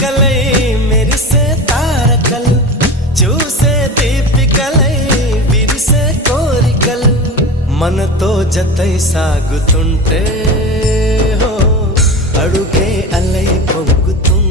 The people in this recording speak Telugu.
చిలుకలై మెరిసే తారకలు చూసే దీపికలై విరిసే కోరికలు మనతో జతై సాగుతుంటే హో అడుగే అలై పొంగుతుంటే